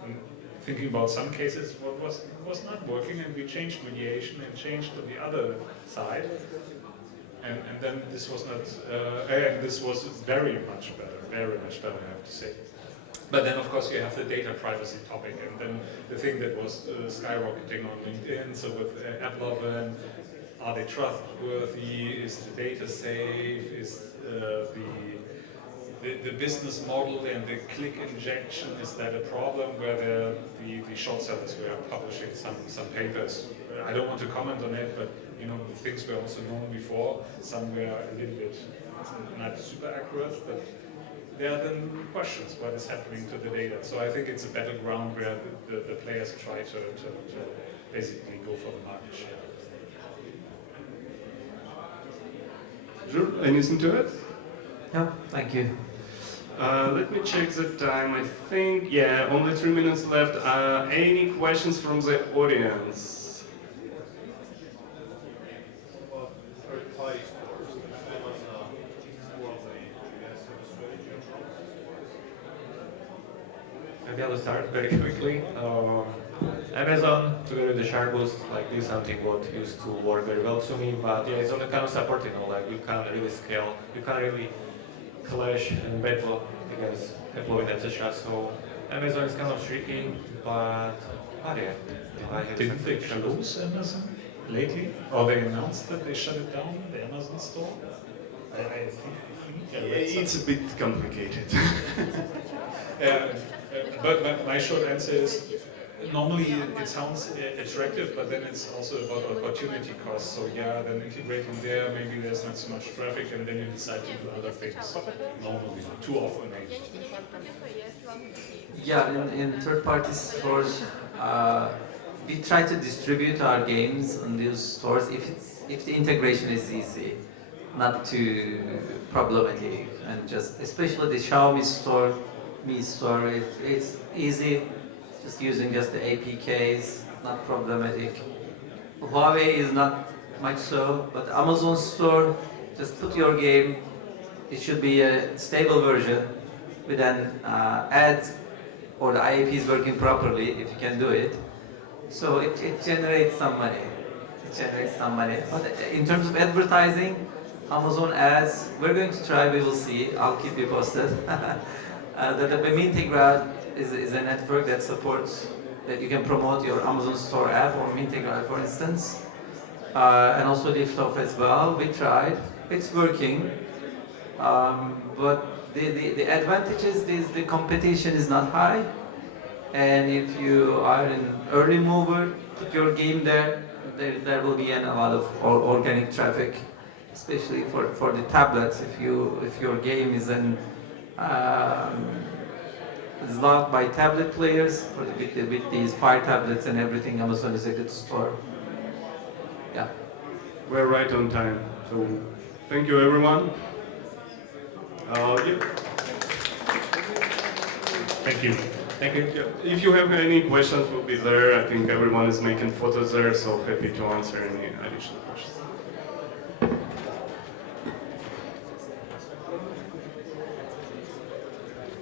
I'm thinking about some cases what was not working, and we changed mediation and changed to the other side. And then this was not, and this was very much better, I have to say. But then of course you have the data privacy topic, and then the thing that was skyrocketing on LinkedIn, so with AppLovin, are they trustworthy, is the data safe, is the business model and the click injection, is that a problem, where the short sellers were publishing some papers. I don't want to comment on it, but you know, the things were also known before. Some were a little bit not super accurate, but there are then questions what is happening to the data. So I think it's a battleground where the players try to basically go for the market share. Sure, anything to it? No, thank you. Let me check the time. I think, yeah, only 3 minutes left. Any questions from the audience? Maybe I'll start very quickly. Amazon, together with the Shardboost, like this is something what used to work very well to me, but yeah, it's only kind of support, you know, like you can't really scale, you can't really clash and battle against Apple, etc. So Amazon is kind of tricky, but yeah, I have Didn't they close Amazon lately? Or they announced that they shut it down, the Amazon store? I think It's a bit complicated. But my short answer is, normally it sounds attractive, but then it's also about opportunity cost. So yeah, then integrating there, maybe there's not so much traffic, and then you decide to do other things. Normally, too often. Yeah, in third-party stores, we try to distribute our games on those stores if the integration is easy, not too problematic, and just especially the Xiaomi store, Mi store, it's easy, just using just the APKs, not problematic. Huawei is not much so, but Amazon store, just put your game, it should be a stable version with an ad or the IAP is working properly if you can do it. So it generates some money. But in terms of advertising, Amazon ads, we're going to try, we will see, I'll keep you posted. The Mintegrad is a network that supports, that you can promote your Amazon store app or Mintegrad, for instance. And also Liftoff as well. We tried, it's working. But the advantages is the competition is not high. And if you are an early mover, put your game there will be a lot of organic traffic, especially for the tablets. If your game is is loved by tablet players, with these Fire tablets and everything, Amazon is a good store. Yeah. we're right on time. So thank you, everyone. Yeah. Thank you. Thank you. Yeah. If you have any questions, we'll be there. I think everyone is making photos there, so happy to answer any additional questions.